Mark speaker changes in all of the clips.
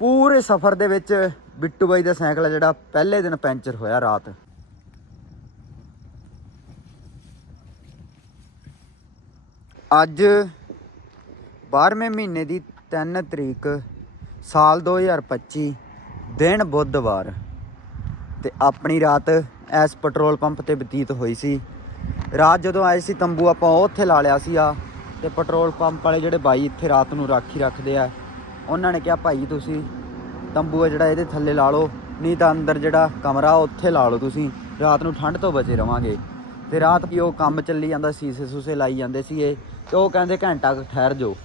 Speaker 1: ਪੂਰੇ ਸਫ਼ਰ ਦੇ ਵਿੱਚ ਬਿੱਟੂ ਬਾਈ ਦਾ ਸਾਈਕਲ ਆ ਜਿਹੜਾ ਪਹਿਲੇ ਦਿਨ ਪੈਂਚਰ ਹੋਇਆ ਰਾਤ। ਅੱਜ 12ਵੇਂ ਮਹੀਨੇ ਦੀ 3 ਤਰੀਕ, ਸਾਲ 2025 ਦਿਨ ਬੁੱਧਵਾਰ। ਤੇ ਆਪਣੀ ਰਾਤ ਐਸ ਪੈਟਰੋਲ ਪੰਪ ਤੇ ਬਤੀਤ ਹੋਈ ਸੀ। ਰਾਤ ਜਦੋਂ ਆਏ ਸੀ, ਤੰਬੂ ਆਪਾਂ ਉਹ ਉੱਥੇ ਲਾ ਲਿਆ ਸੀ ਆ ਤੇ ਪੈਟਰੋਲ ਪੰਪ ਵਾਲੇ ਜਿਹੜੇ ਬਾਈ ਇੱਥੇ ਰਾਤ ਨੂੰ ਰਾਖੀ ਰੱਖਦੇ ਆ ਉਹਨਾਂ ਨੇ ਕਿਹਾ, ਭਾਈ ਤੁਸੀਂ ਤੰਬੂ ਆ ਜਿਹੜਾ ਇਹਦੇ ਥੱਲੇ ਲਾ ਲਓ, ਨਹੀਂ ਤਾਂ ਅੰਦਰ ਜਿਹੜਾ ਕਮਰਾ ਉੱਥੇ ਲਾ ਲਓ ਤੁਸੀਂ। ਰਾਤ ਨੂੰ ਠੰਡ ਤੋਂ ਬਚੇ ਰਵਾਂਗੇ। ਤੇ ਰਾਤ ਵੀ ਉਹ ਕੰਮ ਚੱਲੀ ਜਾਂਦਾ, ਸੀਸੇ ਸੂਸੇ ਲਾਈ ਜਾਂਦੇ ਸੀਗੇ ਤੇ ਉਹ ਕਹਿੰਦੇ, ਘੰਟਾ ਕੁ ਠਹਿਰ ਜਾਓ।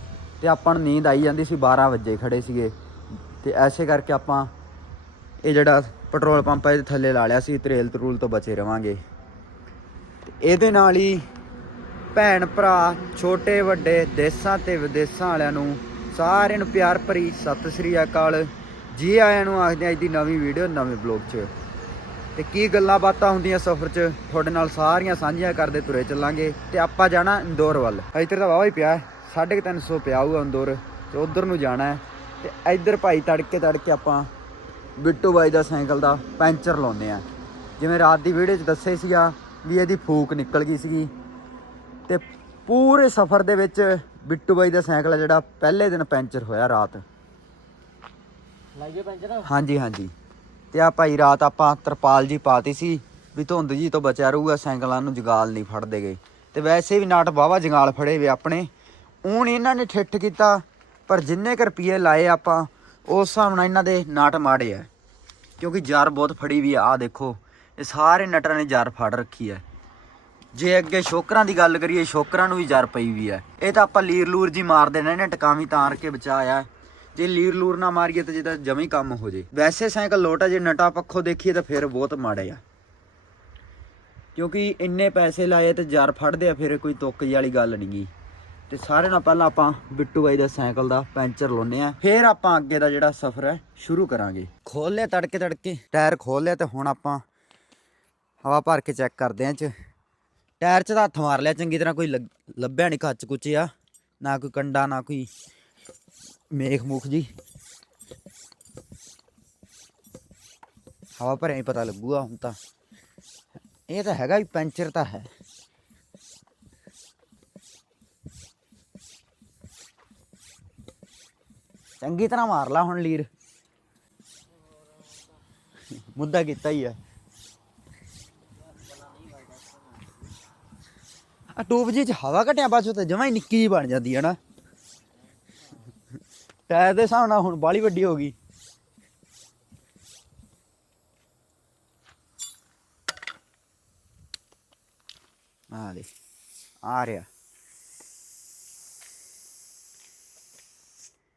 Speaker 1: ਤੇ ਆਪਾਂ ਨੂੰ ਨੀਂਦ ਆਈ ਜਾਂਦੀ ਸੀ 12 ਵਜੇ ਖੜੇ ਸੀਗੇ। ਤੇ ਐਸੇ ਕਰਕੇ ਆਪਾਂ ਇਹ ਜਿਹੜਾ ਪੈਟਰੋਲ ਪੰਪ ਹੈ ਇਹਦੇ ਥੱਲੇ ਲਾ ਲਿਆ ਸੀ, ਤਰੇਲ ਤਰੂਲ ਤੋਂ ਬਚੇ ਰਵਾਂਗੇ। ਤੇ ਇਹਦੇ ਨਾਲ ਹੀ ਭੈਣ ਭਰਾ, ਛੋਟੇ ਵੱਡੇ, ਦੇਸਾਂ ਤੇ ਵਿਦੇਸਾਂ ਵਾਲਿਆਂ ਨੂੰ ਸਾਰਿਆਂ ਨੂੰ ਪਿਆਰ ਭਰੀ ਸਤਿ ਸ੍ਰੀ ਅਕਾਲ। ਜੀ ਆਇਆਂ ਨੂੰ ਆਖਦੇ ਹਾਂ ਅੱਜ ਦੀ ਨਵੀਂ ਵੀਡੀਓ ਨਵੇਂ ਬਲੌਗ 'ਚ। ਤੇ ਕੀ ਗੱਲਾਂ ਬਾਤਾਂ ਹੁੰਦੀਆਂ ਸਫ਼ਰ 'ਚ? ਤੁਹਾਡੇ ਨਾਲ ਸਾਰੀਆਂ ਸਾਂਝੀਆਂ ਕਰਦੇ ਤੁਰੇ ਚੱਲਾਂਗੇ। ਤੇ ਆਪਾਂ ਜਾਣਾ ਇੰਦੌਰ ਵੱਲ। ਇੱਧਰ ਤਾਂ ਵਾਵਾ ਹੀ ਪਿਆ ਹੈ, ਸਾਢੇ ਕੁ ਤਿੰਨ ਸੌ ਪਿਆ ਹੋਊਗਾ ਇੰਦੌਰ। ਤੇ ਉਧਰ ਨੂੰ ਜਾਣਾ ਹੈ। ਤੇ ਇੱਧਰ ਭਾਈ ਤੜਕੇ ਤੜਕੇ ਆਪਾਂ ਬਿੱਟੂ ਬਾਈ ਦਾ ਸਾਈਕਲ ਦਾ ਪੈਂਚਰ ਲਾਉਂਦੇ ਆ। ਜਿਵੇਂ ਰਾਤ ਦੀ ਵੀਡੀਓ 'ਚ ਦੱਸੇ ਸੀਗਾ ਵੀ ਇਹਦੀ ਫੂਕ ਨਿਕਲ ਗਈ ਸੀਗੀ। ਤੇ ਪੂਰੇ ਸਫ਼ਰ ਦੇ ਵਿੱਚ ਬਿੱਟੂ ਬਾਈ ਦਾ ਸਾਈਕਲ ਆ ਜਿਹੜਾ ਪਹਿਲੇ ਦਿਨ ਪੈਂਚਰ ਹੋਇਆ ਰਾਤ।
Speaker 2: ਲਾਈਏ ਪੈਂਚਰ?
Speaker 1: ਹਾਂਜੀ ਹਾਂਜੀ। ਤੇ ਆ ਭਾਈ ਰਾਤ ਆਪਾਂ ਤਰਪਾਲ ਜੀ ਪਾਤੀ ਸੀ ਵੀ ਧੁੰਦ ਜੀ ਤੋਂ ਬਚਿਆ ਰਹੂਗਾ ਸਾਈਕਲਾਂ ਨੂੰ ਜਗਾਲ ਨਹੀਂ ਫੜਦੇ ਗਏ। ਤੇ ਵੈਸੇ ਵੀ ਨਾਟ ਵਾਵਾ ਜਗਾਲ ਫੜੇ ਵੇ ਆਪਣੇ। ਹੁਣ ਇਹਨਾਂ ਨੇ ਠਿੱਠ ਕੀਤਾ ਪਰ ਜਿੰਨੇ ਕੁ ਰੁਪਏ ਲਾਏ ਆਪਾਂ ਉਸ ਹਿਸਾਬ ਨਾਲ ਇਹਨਾਂ ਦੇ ਨਾਟ ਮਾੜੇ ਆ। ਕਿਉਂਕਿ ਜਰ ਬਹੁਤ ਫੜੀ ਵੀ ਆ ਦੇਖੋ ਇਹ ਸਾਰੇ ਨਟਰਾਂ ਨੇ ਜਰ ਫੜ ਰੱਖੀ ਹੈ ਜੇ ਅੱਗੇ ਸ਼ੋਕਰਾਂ ਦੀ ਗੱਲ ਕਰੀਏ, ਸ਼ੋਕਰਾਂ ਨੂੰ ਵੀ ਜਰ ਪਈ ਵੀ ਹੈ। ਇਹ ਤਾਂ ਆਪਾਂ ਲੀਰ ਲੂਰ ਜੀ ਮਾਰ ਦੇਣਾ ਇਹਨੇ ਟਕਾਵੀਂ ਤਾਰ ਕੇ ਬਚਾਇਆ। ਜੇ ਲੀਰ ਲੂਰ ਨਾ ਮਾਰੀਏ ਤਾਂ ਜਿਹਦਾ ਜਮੀ ਕੰਮ ਹੋ ਜੇ। ਵੈਸੇ ਸਾਈਕਲ ਲੋਟ ਆ, ਜੇ ਨਟਾ ਪੱਖੋਂ ਦੇਖੀਏ ਤਾਂ ਫਿਰ ਬਹੁਤ ਮਾੜੇ ਆ। ਕਿਉਂਕਿ ਇੰਨੇ ਪੈਸੇ ਲਾਏ ਤੇ ਜਰ ਫੜਦੇ ਆ, ਫਿਰ ਕੋਈ ਤੁੱਕ ਜੀ ਵਾਲੀ ਗੱਲ ਨਹੀਂ ਗਈ ਤੇ ਸਾਰਿਆਂ ਨਾਲ ਪਹਿਲਾਂ ਆਪਾਂ ਬਿੱਟੂ ਬਾਈ ਦਾ ਸਾਈਕਲ ਦਾ ਪੈਂਚਰ ਲਾਉਨੇ ਆ। ਫਿਰ ਆਪਾਂ ਅੱਗੇ ਦਾ ਜਿਹੜਾ ਸਫ਼ਰ ਹੈ, ਸ਼ੁਰੂ ਕਰਾਂਗੇ। ਖੋਲ ਲਿਆ ਤੜਕੇ ਤੜਕੇ, ਟਾਇਰ ਖੋਲ ਲਿਆ ਤੇ ਹੁਣ ਆਪਾਂ ਹਵਾ ਭਰ ਕੇ ਚੈੱਕ ਕਰਦੇ ਆਂ ਚ। ਟਾਇਰ 'ਚ ਤਾਂ ਹੱਥ ਮਾਰ ਲਿਆ, ਚੰਗੀ ਤਰ੍ਹਾਂ ਕੋਈ ਲੱਗ- ਲੱਭਿਆ ਨਹੀਂ ਕੱਚ ਕੁੱਚ ਆ ਨਾ ਕੋਈ ਕੰਡਾ, ਨਾ ਕੋਈ ਮੇਖ ਮੁਖ ਜੀ। ਹਵਾ ਭਰਿਆ ਹੀ ਪਤਾ ਲੱਗੂਗਾ ਹੁਣ ਤਾਂ। ਇਹ ਤਾਂ ਹੈਗਾ ਵੀ ਪੈਂਚਰ ਤਾਂ ਹੈ। ਚੰਗੀ ਤਰ੍ਹਾਂ ਮਾਰ ਲਾ ਹੁਣ ਲੀਰ। ਮੁੱਦਾ ਕੀਤਾ ਹੀ ਆ। ਆ ਟੂਬ ਜੀ ਚ ਹਵਾ ਘਟਿਆ ਬਾਅਦ ਚੋਂ ਤਾਂ ਜਮਾਂ ਹੀ ਨਿੱਕੀ ਜੀ ਬਣ ਜਾਂਦੀ ਹੈ ਨਾ। ਟਾਇਰ ਦੇ ਹਿਸਾਬ ਨਾਲ ਹੁਣ ਬਾਲੀ ਵੱਡੀ ਹੋ ਗਈ। ਆ ਦੇ ਆ ਰਿਹਾ।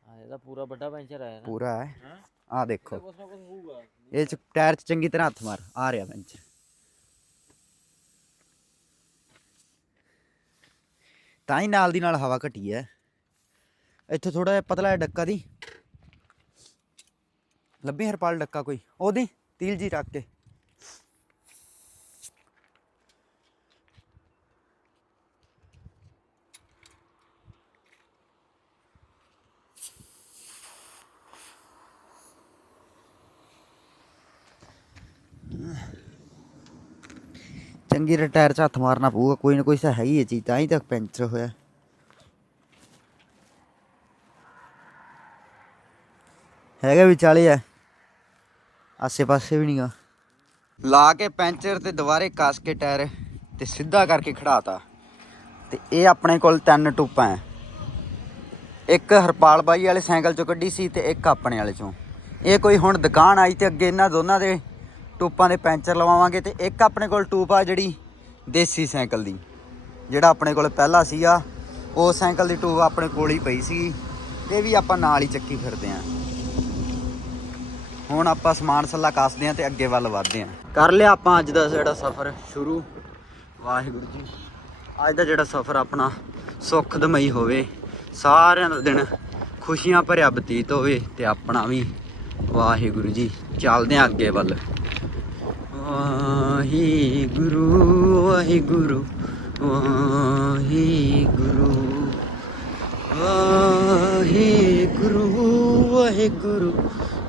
Speaker 2: ਆ ਇਹਦਾ ਪੂਰਾ ਵੱਡਾ ਪੈਂਚਰ ਆਇਆ ਨਾ।
Speaker 1: ਪੂਰਾ ਹੈ।
Speaker 2: ਹਾਂ?
Speaker 1: ਆ ਦੇਖੋ।
Speaker 2: ਕੁਛ ਨਾ ਕੁਛ ਹੋਊਗਾ।
Speaker 1: ਇਹ ਚ ਟਾਇਰ ਚ ਚੰਗੀ ਤਰ੍ਹਾਂ ਹੱਥ ਮਾਰ। ਆ ਰਿਹਾ ਬੈਂਚ ਤਾਂ ਹੀ ਨਾਲ ਦੀ ਨਾਲ ਹਵਾ ਘਟੀ ਹੈ ਇੱਥੇ ਥੋੜਾ ਜਿਹਾ ਪਤਲਾ ਜਿਹਾ ਡੱਕਾ ਦੀ। ਲੱਭੀ ਹਰਪਾਲ ਡੱਕਾ ਕੋਈ। ਉਹਦੀ ਤੀਲ ਜੀ ਰੱਖ ਕੇ। ਚੰਗੀ ਤਰ੍ਹਾਂ ਟਾਇਰ 'ਚ ਹੱਥ ਮਾਰਨਾ ਪਊਗਾ, ਕੋਈ ਨਾ ਕੋਈ ਤਾਂ ਹੈ ਹੀ ਇਹ ਚੀਜ਼, ਤਾਂ ਹੀ ਤੱਕ ਪੈਂਚਰ ਹੋਇਆ। ਹੈਗਾ ਵਿਚਾਲੇ ਆ ਆਸੇ ਪਾਸੇ ਵੀ ਨਹੀਂਗਾ ਲਾ ਕੇ ਪੈਂਚਰ ਤੇ ਦੁਬਾਰੇ ਕੱਸ ਕੇ ਟਾਇਰ ਤੇ ਸਿੱਧਾ ਕਰਕੇ ਖੜਾਤਾ। ਤੇ ਇਹ ਆਪਣੇ ਕੋਲ ਤਿੰਨ ਟੂਪਾਂ ਹੈ। ਇੱਕ ਹਰਪਾਲ ਬਾਈ ਵਾਲੇ ਸਾਈਕਲ ਚੋਂ ਕੱਢੀ ਸੀ ਤੇ ਇੱਕ ਆਪਣੇ ਵਾਲੇ ਚੋਂ। ਇਹ ਕੋਈ ਹੁਣ ਦੁਕਾਨ ਆਈ ਤੇ ਅੱਗੇ ਇਹਨਾਂ ਦੋਨਾਂ ਦੇ ਟੂਪਾਂ ਦੇ ਪੈਂਚਰ ਲਵਾਵਾਂਗੇ ਤੇ ਇੱਕ ਆਪਣੇ ਕੋਲ ਟੂਪ ਆ ਜਿਹੜੀ ਦੇਸੀ ਸਾਈਕਲ ਦੀ, ਜਿਹੜਾ ਆਪਣੇ ਕੋਲ ਪਹਿਲਾ ਸੀਗਾ, ਉਹ ਸਾਈਕਲ ਦੀ ਟੂਪ ਆਪਣੇ ਕੋਲ ਹੀ ਪਈ ਸੀ ਇਹ ਵੀ ਆਪਾਂ ਨਾਲ ਹੀ ਚੱਕੀ ਫਿਰਦੇ ਆਂ। ਹੁਣ ਆਪਾਂ ਸਮਾਨ ਸੱਲਾ ਕੱਸਦੇ ਆਂ ਤੇ ਅੱਗੇ ਵੱਲ ਵਧਦੇ ਆਂ। ਕਰ ਲਿਆ ਆਪਾਂ ਅੱਜ ਦਾ ਜਿਹੜਾ ਸਫ਼ਰ ਸ਼ੁਰੂ। ਵਾਹਿਗੁਰੂ ਜੀ, ਅੱਜ ਦਾ ਜਿਹੜਾ ਸਫ਼ਰ ਆਪਣਾ ਸੁਖਦਮਈ ਹੋਵੇ, ਸਾਰਿਆਂ ਦਾ ਦਿਨ ਖੁਸ਼ੀਆਂ ਭਰਿਆ ਬਤੀਤ ਹੋਵੇ ਤੇ ਆਪਣਾ ਵੀ। ਵਾਹਿਗੁਰੂ ਜੀ, ਚੱਲਦੇ ਆਂ ਅੱਗੇ ਵੱਲ। ਵਾਹਿਗੁਰੂ ਵਾਹਿਗੁਰੂ ਵਾਹਿਗੁਰੂ ਵਾਹਿਗੁਰੂ ਵਾਹਿਗੁਰੂ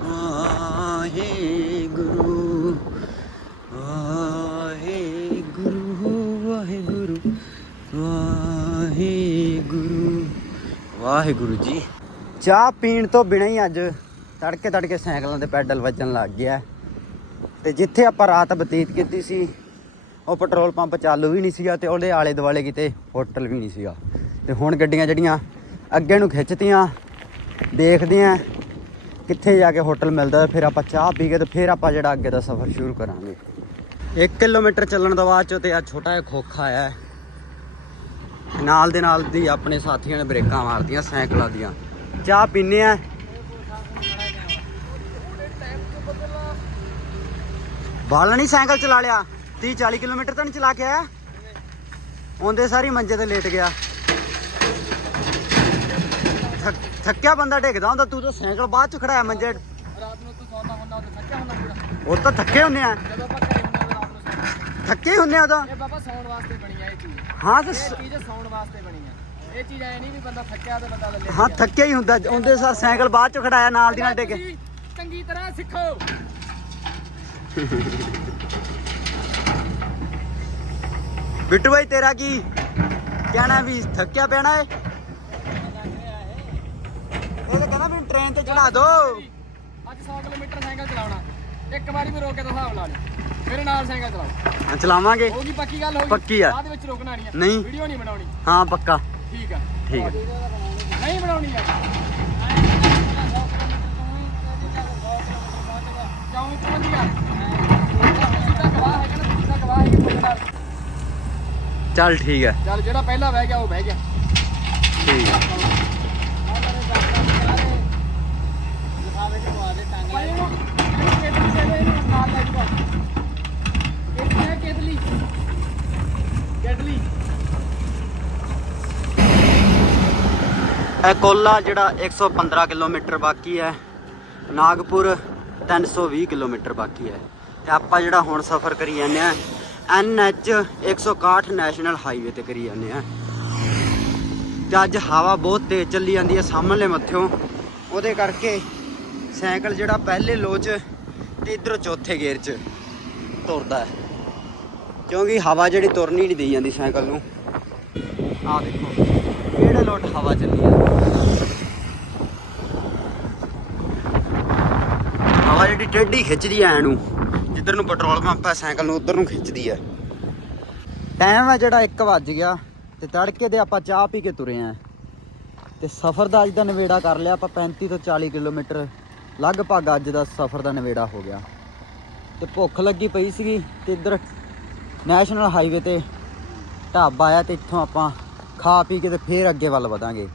Speaker 1: ਵਾਹਿਗੁਰੂ ਵਾਹਿਗੁਰੂ ਵਾਹਿਗੁਰੂ ਵਾਹਿਗੁਰੂ ਵਾਹਿਗੁਰੂ ਜੀ। ਚਾਹ ਪੀਣ ਤੋਂ ਬਿਨਾਂ ਹੀ ਅੱਜ ਤੜਕੇ ਤੜਕੇ ਸਾਈਕਲਾਂ ਦੇ ਪੈਡਲ ਵੱਜਣ ਲੱਗ ਗਿਆ। ਤੇ ਜਿੱਥੇ ਆਪਾਂ ਰਾਤ ਬਤੀਤ ਕੀਤੀ ਸੀ, ਉਹ ਪੈਟਰੋਲ ਪੰਪ ਚਾਲੂ ਵੀ ਨਹੀਂ ਸੀਗਾ ਤੇ ਉਹਦੇ ਆਲੇ ਦੁਆਲੇ ਕਿਤੇ ਹੋਟਲ ਵੀ ਨਹੀਂ ਸੀਗਾ। ਤੇ ਹੁਣ ਗੱਡੀਆਂ ਜਿਹੜੀਆਂ ਅੱਗੇ ਨੂੰ ਖਿੱਚਤੀਆਂ, ਦੇਖਦੇ ਆਂ ਕਿੱਥੇ ਜਾ ਕੇ ਹੋਟਲ ਮਿਲਦਾ, ਫਿਰ ਆਪਾਂ ਚਾਹ ਪੀ ਕੇ ਤੇ ਫਿਰ ਆਪਾਂ ਜਿਹੜਾ ਅੱਗੇ ਦਾ ਸਫ਼ਰ ਸ਼ੁਰੂ ਕਰਾਂਗੇ। 1 ਕਿਲੋਮੀਟਰ ਚੱਲਣ ਤੋਂ ਬਾਅਦ ਚੋਂ ਤੇ ਆ ਛੋਟਾ ਜਿਹਾ ਖੋਖਾ ਆਇਆ ਹੈ। ਨਾਲ ਦੇ ਨਾਲ ਦੀ ਆਪਣੇ ਸਾਥੀਆਂ ਨੇ ਬ੍ਰੇਕਾਂ ਮਾਰਦੀਆਂ ਸਾਈਕਲਾਂ ਦੀਆਂ। ਚਾਹ ਪੀਨੇ ਆ ਬਾਲਾ ਨਹੀਂ ਸਾਈਕਲ ਚਲਾ ਲਿਆ। 30 40 ਕਿਲੋਮੀਟਰ ਤਾਂ ਨਹੀਂ ਚਲਾ ਕੇ ਆਇਆ? ਆਉਂਦੇ ਸਾਰੀ ਮੰਜੇ ਤੇ ਲੇਟ ਗਿਆ। ਥੱਕ- ਥੱਕਿਆ ਬੰਦਾ ਡਿੱਗਦਾ ਹੁੰਦਾ ਤੂੰ ਤਾਂ ਸਾਈਕਲ ਬਾਅਦ ਚ ਖੜਾਇਆ ਮੰਜੇ
Speaker 2: ਰਾਤ ਨੂੰ ਤੂੰ। ਸੌਂਦਾ ਹੁੰਦਾ ਉਹ ਥੱਕਿਆ ਹੁੰਦਾ ਪੂਰਾ
Speaker 1: ਉਹ ਤਾਂ ਥੱਕੇ ਹੁੰਨੇ ਆ।
Speaker 2: ਜਦੋਂ ਆਪਾਂ ਘਰੇ ਹੁੰਦੇ ਉਦੋਂ ਰਾਤ ਨੂੰ ਸੌਂਦੇ
Speaker 1: ਥੱਕੇ ਹੀ ਹੁੰਨੇ ਆ ਉਦੋਂ
Speaker 2: ਇਹ ਬਾਬਾ ਸੌਣ ਵਾਸਤੇ ਬਣੀ ਆ ਇਹ ਚੀਜ਼।
Speaker 1: ਹਾਂ ਤੇ
Speaker 2: ਇਹ ਚੀਜ਼ ਸੌਣ ਵਾਸਤੇ ਬਣੀ ਆ। ਇਹ ਚੀਜ਼ ਐ ਨਹੀਂ ਵੀ ਬੰਦਾ ਥੱਕਿਆ ਤੇ ਬੰਦਾ ਲੱਲੇ
Speaker 1: ਹਾਂ ਥੱਕਿਆ ਹੀ ਹੁੰਦਾ। ਆਉਂਦੇ ਸਾਰ ਸਾਈਕਲ ਬਾਅਦ ਚ ਖੜਾਇਆ ਨਾਲ ਦੀ ਨਾਲ ਡਿੱਗ
Speaker 2: ਚੰਗੀ ਤਰ੍ਹਾਂ ਸਿੱਖੋ।
Speaker 1: ਬਿੱਟੂ ਭਾਈ ਤੇਰਾ ਕੀ ਕਹਿਣਾ ਵੀ ਥੱਕਿਆ ਪੈਣਾ ਏ? ਇਹ ਤਾਂ ਕਹਿੰਦਾ ਵੀ ਟ੍ਰੇਨ ਤੇ ਚੜਾ ਦੋ।
Speaker 2: ਅੱਜ 100 ਕਿਲੋਮੀਟਰ ਸਾਈਕਲ ਚਲਾਉਣਾ। ਇੱਕ ਵਾਰੀ ਵੀ ਰੋਕ ਕੇ ਤਾਂ ਹਿਸਾਬ ਲਾ ਲਈ ਮੇਰੇ ਨਾਲ ਸਾਈਕਲ ਚਲਾਓ।
Speaker 1: ਹਾਂ, ਚਲਾਵਾਂਗੇ।
Speaker 2: ਹੋਗੀ ਪੱਕੀ ਗੱਲ ਹੋਗੀ
Speaker 1: ਪੱਕੀ ਆ।
Speaker 2: ਬਾਅਦ ਵਿੱਚ ਰੋਕਣਾ ਨਹੀਂ ਆ।
Speaker 1: ਨਹੀਂ।
Speaker 2: ਵੀਡੀਓ ਨਹੀਂ ਬਣਾਉਣੀ।
Speaker 1: ਹਾਂ ਪੱਕਾ।
Speaker 2: ਠੀਕ ਆ।
Speaker 1: ਠੀਕ ਆ।
Speaker 2: ਨਹੀਂ ਬਣਾਉਣੀ ਆ। ਕਿਉਂ ਇੱਕ ਵਧੀਆ। ਜਿਹਦਾ ਗਵਾਹ ਹੈ ਕਿ ਜਿਹਦਾ ਗਵਾਹ ਹੈ ਕਿ ਬੰਦਾ
Speaker 1: ਚੱਲ ਠੀਕ ਹੈ।
Speaker 2: ਚੱਲ ਜਿਹੜਾ ਪਹਿਲਾਂ ਬਹਿ ਗਿਆ ਉਹ ਬਹਿ ਗਿਆ।
Speaker 1: ਠੀਕ ਹੈ। ਇਹ ਕੋਲਾ ਜਿਹੜਾ 115 ਕਿਲੋਮੀਟਰ ਬਾਕੀ ਹੈ। ਨਾਗਪੁਰ 320 ਕਿਲੋਮੀਟਰ ਬਾਕੀ ਹੈ। ਤੇ ਆਪਾਂ ਜਿਹੜਾ ਹੁਣ ਸਫ਼ਰ ਕਰੀ ਜਾਂਦੇ ਆ NH 161 ਨੈਸ਼ਨਲ ਹਾਈਵੇ ਤੇ ਕਰੀ ਜਾਂਦੇ ਆ। ਤੇ ਅੱਜ ਹਵਾ ਬਹੁਤ ਤੇਜ਼ ਚੱਲੀ ਜਾਂਦੀ ਹੈ ਸਾਹਮਣੇ ਮੱਥਿਓਂ। ਉਹਦੇ ਕਰਕੇ ਸਾਈਕਲ ਜਿਹੜਾ ਪਹਿਲੇ ਲੋ 'ਚ ਤੇ ਇਧਰੋਂ ਚੌਥੇ ਗੇਅਰ 'ਚ ਤੁਰਦਾ ਹੈ। ਕਿਉਂਕਿ ਹਵਾ ਜਿਹੜੀ ਤੁਰਨੀ ਨਹੀਂ ਦੇਈ ਜਾਂਦੀ ਸਾਈਕਲ ਨੂੰ। ਆਹ ਦੇਖੋ, ਕਿਹੜੇ ਲੋਟ ਹਵਾ ਚੱਲੀ ਆ। ਹਵਾ ਜਿਹੜੀ ਟੇਢੀ ਖਿੱਚਦੀ ਐ ਨੂੰ ਜਿੱਧਰ ਨੂੰ ਪੈਟਰੋਲ ਪੰਪ ਹੈ ਸਾਈਕਲ ਨੂੰ ਉਧਰ ਨੂੰ ਖਿੱਚਦੀ ਹੈ ਟਾਈਮ ਹੈ ਜਿਹੜਾ 1 ਵੱਜ ਗਿਆ ਤੇ ਤੜਕੇ ਦੇ ਆਪਾਂ ਚਾਹ ਪੀ ਕੇ ਤੁਰੇ ਆਂ। ਤੇ ਸਫ਼ਰ ਦਾ ਅੱਜ ਦਾ ਨਵੇੜਾ ਕਰ ਲਿਆ ਆਪਾਂ 35 ਤੋਂ 40 ਕਿਲੋਮੀਟਰ। ਲਗਭਗ ਅੱਜ ਦਾ ਸਫ਼ਰ ਦਾ ਨਵੇੜਾ ਹੋ ਗਿਆ। ਤੇ ਭੁੱਖ ਲੱਗੀ ਪਈ ਸੀਗੀ ਤੇ ਇੱਧਰ ਨੈਸ਼ਨਲ ਹਾਈਵੇ ਤੇ ਢਾਬਾ ਆਇਆ ਤੇ ਇੱਥੋਂ ਆਪਾਂ ਖਾ ਪੀ ਕੇ ਤੇ ਫੇਰ ਅੱਗੇ ਵੱਲ ਵਧਾਂਗੇ।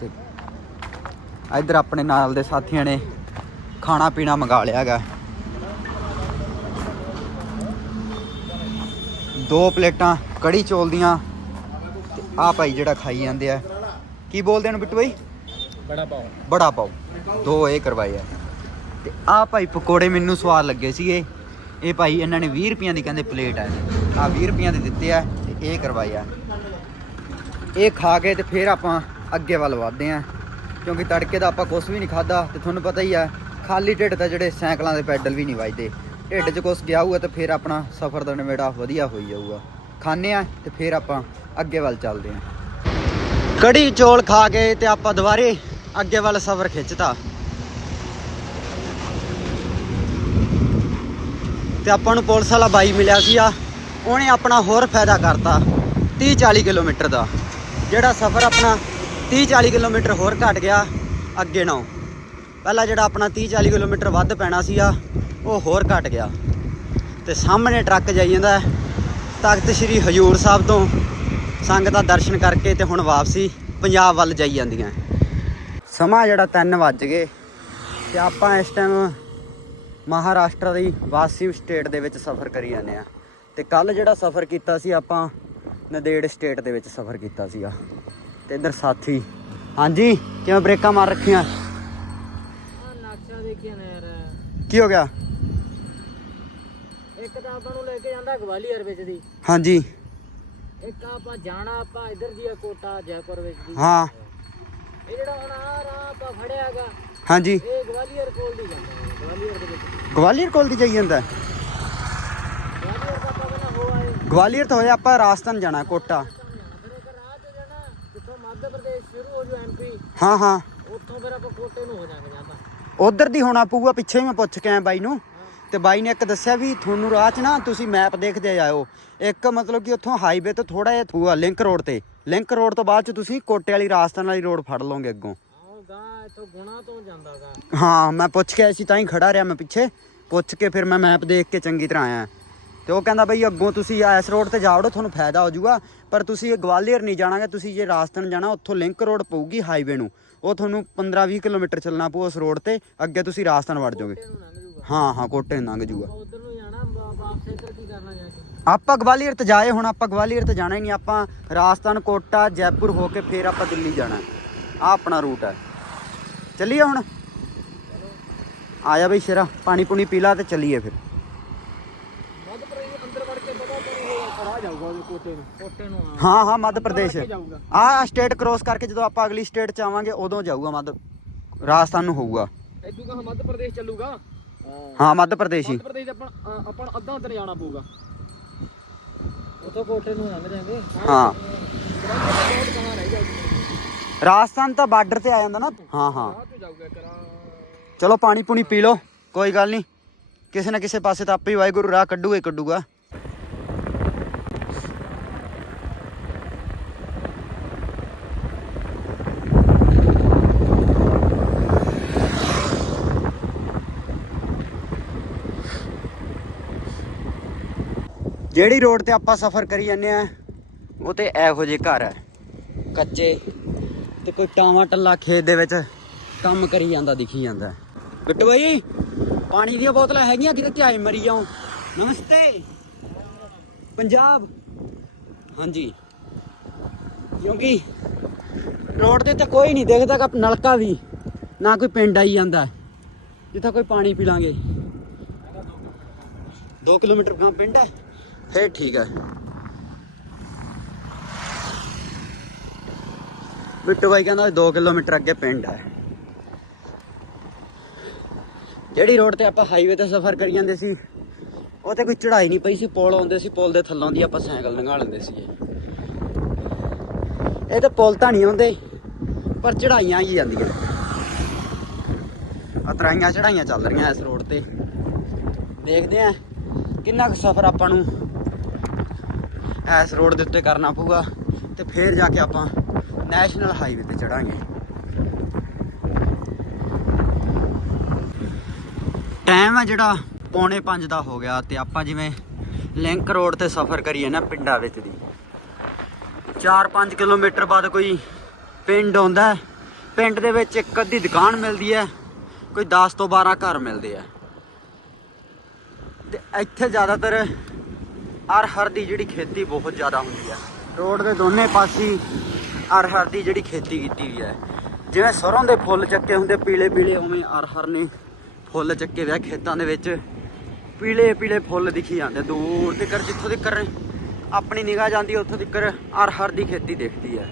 Speaker 1: ਤੇ ਇੱਧਰ ਆਪਣੇ ਨਾਲ ਦੇ ਸਾਥੀਆਂ ਨੇ ਖਾਣਾ ਪੀਣਾ ਮੰਗਾ ਲਿਆ ਦੋ ਪਲੇਟਾਂ ਕੜੀ ਚੌਲ ਦੀਆਂ ਤੇ ਆ ਭਾਈ ਜਿਹੜਾ ਖਾਈ ਜਾਂਦੇ ਆ। ਕੀ ਬੋਲਦੇ ਨੇ ਬਿੱਟੂ ਭਾਈ
Speaker 2: ਬੜਾ ਪਾਓ।
Speaker 1: ਬੜਾ ਪਾਓ। ਦੋ ਇਹ ਕਰਵਾਏ ਆ। ਤੇ ਆ ਭਾਈ ਪਕੌੜੇ ਮੈਨੂੰ ਸਵਾਦ ਲੱਗੇ ਸੀਗੇ। ਇਹ ਭਾਈ ਇਹਨਾਂ ਨੇ 20 ਰੁਪਈਆਂ ਦੀ ਕਹਿੰਦੇ ਪਲੇਟ ਹੈ ਆ 20 ਰੁਪਈਆਂ ਦੇ ਦਿੱਤੇ ਆ ਤੇ ਇਹ ਕਰਵਾਏ ਆ। ਇਹ ਖਾ ਕੇ ਤੇ ਫਿਰ ਆਪਾਂ ਅੱਗੇ ਵੱਲ ਵਧਦੇ ਆ। ਕਿਉਂਕਿ ਤੜਕੇ ਦਾ ਆਪਾਂ ਕੁਝ ਵੀ ਨਹੀਂ ਖਾਦਾ ਤੇ ਤੁਹਾਨੂੰ ਪਤਾ ਹੀ ਆ ਖਾਲੀ ਢਿੱਡ ਤਾਂ ਜਿਹੜੇ ਸਾਈਕਲਾਂ ਦੇ ਪੈਡਲ ਵੀ ਨਹੀਂ ਵੱਜਦੇ। ਢਿੱਡ 'ਚ ਕੁਝ ਗਿਆ ਹੋਊਗਾ ਤੇ ਫਿਰ ਆਪਣਾ ਸਫ਼ਰ ਦਾ ਨਵੇੜਾ ਵਧੀਆ ਹੋਈ ਜਾਊਗਾ। ਖਾਣੇ ਆ ਤੇ ਫਿਰ ਆਪਾਂ ਅੱਗੇ ਵੱਲ ਚੱਲਦੇ ਆ ਕੜੀ ਚੌਲ ਖਾ ਕੇ ਤੇ ਆਪਾਂ ਦੁਬਾਰੇ ਅੱਗੇ ਵੱਲ ਸਫ਼ਰ ਖਿੱਚਤਾ। ਤੇ ਆਪਾਂ ਨੂੰ ਪੁਲਿਸ ਵਾਲਾ ਬਾਈ ਮਿਲਿਆ ਸੀ ਆ ਉਹਨੇ ਆਪਣਾ ਹੋਰ ਫਾਇਦਾ ਕਰਤਾ 30 40 ਕਿਲੋਮੀਟਰ ਦਾ। ਜਿਹੜਾ ਸਫ਼ਰ ਆਪਣਾ 30 40 ਕਿਲੋਮੀਟਰ ਹੋਰ ਘਟ ਗਿਆ, ਅੱਗੇ ਨਾਲੋਂ ਪਹਿਲਾਂ ਜਿਹੜਾ ਆਪਣਾ 30 40 ਕਿਲੋਮੀਟਰ ਵੱਧ ਪੈਣਾ ਸੀ ਆ ਉਹ ਹੋਰ ਘਟ ਗਿਆ। ਤੇ ਸਾਹਮਣੇ ਟਰੱਕ ਜਾਈ ਜਾਂਦਾ। ਤਖਤ ਸ੍ਰੀ ਹਜੂਰ ਸਾਹਿਬ ਤੋਂ ਸੰਗਤਾਂ ਦਰਸ਼ਨ ਕਰਕੇ ਤੇ ਹੁਣ ਵਾਪਸੀ ਪੰਜਾਬ ਵੱਲ ਜਾਈ ਜਾਂਦੀਆਂ ਸਮਾਂ ਜਿਹੜਾ 3 ਵੱਜ ਗਏ ਤੇ ਆਪਾਂ ਇਸ ਟਾਈਮ ਮਹਾਰਾਸ਼ਟਰ ਦੀ ਵਾਸੀਮ ਸਟੇਟ ਦੇ ਵਿੱਚ ਸਫ਼ਰ ਕਰੀ ਜਾਂਦੇ ਆ ਤੇ ਕੱਲ ਜਿਹੜਾ ਸਫ਼ਰ ਕੀਤਾ ਸੀ ਆਪਾਂ ਨਦੇੜ ਸਟੇਟ ਦੇ ਵਿੱਚ ਸਫ਼ਰ ਕੀਤਾ ਸੀਗਾ। ਤੇ ਇੱਧਰ ਸਾਥੀ ਹਾਂਜੀ ਕਿਵੇਂ ਬ੍ਰੇਕਾਂ ਮਾਰ ਰੱਖੀਆਂ?
Speaker 2: ਨਕਸ਼ਾ ਦੇਖਿਆ ਨਾ ਯਾਰ।
Speaker 1: ਕੀ ਹੋ ਗਿਆ?
Speaker 2: ਜਾਂਦਾ ਗਵਾਲੀਅਰ ਵਿੱਚ ਦੀ।
Speaker 1: ਹਾਂਜੀ।
Speaker 2: ਇੱਕ ਆਪਾਂ ਜਾਣਾ ਆਪਾਂ ਇਧਰ ਦੀ ਆ ਕੋਟਾ ਜੈਪੁਰ ਵਿੱਚ ਦੀ।
Speaker 1: ਹਾਂ।
Speaker 2: ਇਹ ਜਿਹੜਾ ਹੁਣ ਆ ਰਾਹ ਆਪਾਂ ਫੜਿਆਗਾ
Speaker 1: ਹਾਂਜੀ।
Speaker 2: ਇਹ ਗਵਾਲੀਅਰ ਕੋਲ ਦੀ ਜਾਂਦਾ ਹੈ, ਗਵਾਲੀਅਰ ਦੇ ਵਿੱਚ।
Speaker 1: ਗਵਾਲੀਅਰ ਕੋਲ ਦੀ ਜਾਈ ਜਾਂਦਾ
Speaker 2: ਗਵਾਲੀਅਰ ਦਾ ਆਪਾਂ ਪਹਿਲਾਂ ਹੋ ਆਏ।
Speaker 1: ਗਵਾਲੀਅਰ ਤੋਂ ਹੋਇਆ ਆਪਾਂ ਰਾਜਸਥਾਨ ਜਾਣਾ ਕੋਟਾ।
Speaker 2: ਫਿਰ ਇੱਕ ਰਾਹ ਤੇ ਜਾਣਾ ਜਿੱਥੋਂ ਮੱਧ ਪ੍ਰਦੇਸ਼ ਸ਼ੁਰੂ ਹੋ ਜੂ ਐਮਪੀ
Speaker 1: ਹਾਂ ਹਾਂ।
Speaker 2: ਉੱਥੋਂ ਫਿਰ ਆਪਾਂ ਕੋਟੇ ਨੂੰ ਹੋ ਜਾਾਂਗੇ ਜਾਂਦਾ
Speaker 1: ਉਧਰ ਦੀ ਹੋਣਾ ਪਊਗਾ ਪਿੱਛੇ ਹੀ ਮੈਂ ਪੁੱਛ ਕੇ ਆਇਆ ਬਾਈ ਨੂੰ। ਤੇ ਬਾਈ ਨੇ ਇੱਕ ਦੱਸਿਆ ਵੀ ਤੁਹਾਨੂੰ ਰਾਹ 'ਚ ਨਾ ਤੁਸੀਂ ਮੈਪ ਦੇਖਦੇ ਜਾਇਓ। ਇੱਕ ਮਤਲਬ ਕਿ ਉੱਥੋਂ ਹਾਈਵੇ ਤੋਂ ਥੋੜਾ ਜਿਹਾ ਥੂਆ ਲਿੰਕ ਰੋਡ ਤੇ। ਲਿੰਕ ਰੋਡ ਤੋਂ ਬਾਅਦ 'ਚ ਤੁਸੀਂ ਕੋਟੇ ਵਾਲੀ ਰਾਜਸਥਾਨ ਵਾਲੀ ਰੋਡ ਫੜ ਲਓਗੇ ਅੱਗੋਂ। ਹਾਂ ਮੈਂ ਪੁੱਛ ਕੇ ਆਇਆ ਸੀ ਤਾਂ ਹੀ ਖੜਾ ਰਿਹਾ ਮੈਂ ਪਿੱਛੇ। ਪੁੱਛ ਕੇ ਫਿਰ ਮੈਂ ਮੈਪ ਦੇਖ ਕੇ ਚੰਗੀ ਤਰ੍ਹਾਂ ਆਇਆ। ਤੇ ਉਹ ਕਹਿੰਦਾ ਬਈ ਅੱਗੋਂ ਤੁਸੀਂ ਇਸ ਰੋਡ ਤੇ ਜਾਵੜੋ ਤੁਹਾਨੂੰ ਫਾਇਦਾ ਹੋ ਜਾਊਗਾ। ਪਰ ਤੁਸੀਂ ਇਹ ਗਵਾਲੀਅਰ ਨਹੀਂ ਜਾਣਾਗੇ ਤੁਸੀਂ ਜੇ ਰਾਜਸਥਾਨ ਜਾਣਾ ਉੱਥੋਂ ਲਿੰਕ ਰੋਡ ਪਊਗੀ ਹਾਈਵੇ ਨੂੰ। ਉਹ ਤੁਹਾਨੂੰ 15-20 ਕਿਲੋਮੀਟਰ ਚੱਲਣਾ ਪਊ ਉਸ ਰੋਡ ਤੇ ਅੱਗੇ ਤੁਸੀਂ ਰਾਜਸਥਾਨ ਵੜ ਜਾਓਗੇ। ਹਾਂ ਹਾਂ ਕੋਟੇ ਨੂੰ ਲੰਘ ਜਾਊਗਾ
Speaker 2: ਉਧਰ ਨੂੰ ਜਾਣਾ ਵਾ- ਵਾਪਸ ਇੱਧਰ ਕੀ ਕਰਨਾ ਜਾ ਕੇ?
Speaker 1: ਆਪਾਂ ਗਵਾਲੀਅਰ ਤੇ ਜਾਏ ਹੁਣ ਆਪਾਂ ਗਵਾਲੀਅਰ ਤੇ ਜਾਣਾ ਹੀ ਨਹੀਂ। ਆਪਾਂ ਰਾਜਸਥਾਨ ਕੋਟਾ ਜੈਪੁਰ ਹੋ ਕੇ ਫਿਰ ਆਪਾਂ ਦਿੱਲੀ ਜਾਣਾ। ਆ ਆਪਣਾ ਰੂਟ ਹੈ ਚੱਲੀਏ ਹੁਣ? ਆਇਆ ਬਈ ਸ਼ੇਰਾ ਪਾਣੀ ਪੂਣੀ ਪੀ ਲਾ ਤੇ ਚੱਲੀਏ ਫਿਰ।
Speaker 2: ਮੱਧ ਪ੍ਰਦੇਸ਼ ਅੰਦਰ ਵੜ ਕੇ ਪਤਾ ਨਹੀਂ ਰਾਹ ਜਾਊਗਾ ਉਹ ਕੋਟੇ ਨੂੰ। ਕੋਟੇ ਨੂੰ ਆ
Speaker 1: ਹਾਂ ਹਾਂ ਮੱਧ ਪ੍ਰਦੇਸ਼।
Speaker 2: ਜਾਊਗਾ।
Speaker 1: ਆ ਸਟੇਟ ਕ੍ਰੋਸ ਕਰਕੇ ਜਦੋਂ ਆਪਾਂ ਅਗਲੀ ਸਟੇਟ ਚ ਆਵਾਂਗੇ ਉਦੋਂ ਜਾਊਗਾ ਮੱਧ। ਰਾਜਸਥਾਨ ਨੂੰ ਹੋਊਗਾ।
Speaker 2: ਇਦੋਂ ਕਾ ਮੱਧ ਪ੍ਰਦੇਸ਼ ਚੱਲੂਗਾ?
Speaker 1: ਹਾਂ ਮੱਧ ਪ੍ਰਦੇਸ਼ ਹੀ।
Speaker 2: ਮੱਧ ਪ੍ਰਦੇਸ਼ ਆਪਾਂ ਅ, ਆਪਾਂ ਨੂੰ ਅੱਧਾ ਅੰਦਰ ਜਾਣਾ ਪਊਗਾ। ਉਤੋਂ ਕੋਟੇ ਨੂੰ ਲੰਘ ਜਾਾਂਗੇ।
Speaker 1: ਹਾਂ।
Speaker 2: ਬਹੁਤ ਕਹਾਂ ਰਹਿ ਜਾਊਗੀ
Speaker 1: ਰਾਜਸਥਾਨ ਤਾਂ ਬਾਰਡਰ ਤੇ ਆ ਜਾਂਦਾ ਨਾ। ਹਾਂ ਹਾਂ। ਚਲੋ ਪਾਣੀ ਪੂਣੀ ਪੀ ਲਓ ਕੋਈ ਗੱਲ ਨਹੀਂ। ਕਿਸੇ ਨਾ ਕਿਸੇ ਪਾਸੇ ਤਾਂ ਆਪੇ ਹੀ ਵਾਹਿਗੁਰੂ ਰਾਹ ਕੱਢੂਗਾ ਹੀ ਕੱਢੂਗਾ। ਜਿਹੜੀ ਰੋਡ ਤੇ ਆਪਾਂ ਸਫ਼ਰ ਕਰੀ ਜਾਂਦੇ ਆ, ਉਹ ਤੇ ਇਹੋ ਜਿਹੇ ਘਰ ਹੈ ਕੱਚੇ ਤੇ ਕੋਈ ਟਾਵਾ ਟੱਲਾ ਖੇਤ ਦੇ ਵਿੱਚ ਕੰਮ ਕਰੀ ਜਾਂਦਾ, ਦਿਖੀ ਜਾਂਦਾ। ਬਿੱਟੂ ਬਾਈ, ਪਾਣੀ ਦੀਆਂ ਬੋਤਲਾਂ ਹੈਗੀਆਂ ਕਿਤੇ ਧਿਆਏ ਮਰੀ ਜਾਓ। ਨਮਸਤੇ। ਪੰਜਾਬ। ਹਾਂਜੀ। ਕਿਉਂਕਿ ਰੋਡ ਤੇ ਤਾਂ ਕੋਈ ਨਹੀਂ ਦੇਖਦਾ ਕਿ ਨਲਕਾ ਵੀ ਨਾ ਕੋਈ ਪਿੰਡ ਆਈ ਜਾਂਦਾ। ਜਿੱਥੇ ਕੋਈ ਪਾਣੀ ਪੀ ਲਾਂਗੇ। 2 ਕਿਲੋਮੀਟਰ ਗਾਂ ਪਿੰਡ ਹੈ। ਫੇਰ ਠੀਕ ਹੈ ਬਿੱਟੂ ਬਾਈ ਕਹਿੰਦਾ 2 ਕਿਲੋਮੀਟਰ ਅੱਗੇ ਪਿੰਡ ਹੈ ਜਿਹੜੀ ਰੋਡ ਤੇ ਆਪਾਂ ਹਾਈਵੇ ਤੇ ਸਫ਼ਰ ਕਰੀ ਜਾਂਦੇ ਸੀ ਉਹ ਤੇ ਕੋਈ ਚੜਾਈ ਨਹੀਂ ਪਈ ਸੀ, ਪੁਲ ਆਉਂਦੇ ਸੀ, ਪੁਲ ਦੇ ਥੱਲੋਂ ਦੀ ਆਪਾਂ ਸਾਈਕਲ ਲੰਘਾ ਲੈਂਦੇ ਸੀ ਇਹ ਤਾਂ ਪੁਲ ਤਾਂ ਨਹੀਂ ਆਉਂਦੇ, ਪਰ ਚੜਾਈਆਂ ਹੀ ਜਾਂਦੀਆਂ। ਅਤਰਾਈਆਂ ਚੜਾਈਆਂ ਚੱਲ ਰਹੀਆਂ ਇਸ ਰੋਡ ਤੇ। ਦੇਖਦੇ ਆ ਕਿੰਨਾ ਕੁ ਸਫ਼ਰ ਆਪਾਂ ਨੂੰ ਇਸ ਰੋਡ ਦੇ ਉੱਤੇ ਕਰਨਾ ਪਊਗਾ ਤੇ ਫੇਰ ਜਾ ਕੇ ਆਪਾਂ ਨੈਸ਼ਨਲ ਹਾਈਵੇ ਤੇ ਚੜਾਂਗੇ। ਟਾਈਮ ਆ ਜਿਹੜਾ ਪੌਣੇ 5 ਦਾ ਹੋ ਗਿਆ ਤੇ ਆਪਾਂ ਜਿਵੇਂ ਲਿੰਕ ਰੋਡ ਤੇ ਸਫ਼ਰ ਕਰੀਏ ਨਾ ਪਿੰਡਾਂ ਵਿੱਚ ਦੀ। 4-5 ਕਿਲੋਮੀਟਰ ਬਾਅਦ ਕੋਈ ਪਿੰਡ ਆਉਂਦਾ ਪਿੰਡ ਦੇ ਵਿੱਚ ਇੱਕ ਅੱਧੀ ਦੁਕਾਨ ਮਿਲਦੀ ਹੈ, ਕੋਈ 10 ਤੋਂ 12 ਘਰ ਮਿਲਦੇ ਆ। ਤੇ ਇੱਥੇ ਜ਼ਿਆਦਾਤਰ ਅਰਹਰ ਦੀ ਜਿਹੜੀ ਖੇਤੀ ਬਹੁਤ ਜ਼ਿਆਦਾ ਹੁੰਦੀ ਹੈ। ਰੋਡ ਦੇ ਦੋਨੇ ਪਾਸੇ ਅਰਹਰ ਦੀ ਜਿਹੜੀ ਖੇਤੀ ਕੀਤੀ ਗਈ ਹੈ। ਜਿਵੇਂ ਸਰੋਂ ਦੇ ਫੁੱਲ ਚੱਕੇ ਹੁੰਦੇ ਪੀਲੇ ਪੀਲੇ ਉਵੇਂ ਅਰਹਰ ਨੇ ਫੁੱਲ ਚੱਕੇ ਹੋਏ ਆ ਖੇਤਾਂ ਦੇ ਵਿੱਚ। ਪੀਲੇ ਪੀਲੇ ਫੁੱਲ ਦਿਖੀ ਜਾਂਦੇ ਦੂਰ ਤੱਕ ਜਿੱਥੋਂ ਤੱਕ ਆਪਣੀ ਨਿਗਾਹ ਜਾਂਦੀ ਹੈ ਉੱਥੋਂ ਤੱਕ ਅਰਹਰ ਦੀ ਖੇਤੀ ਦਿਖਦੀ ਹੈ।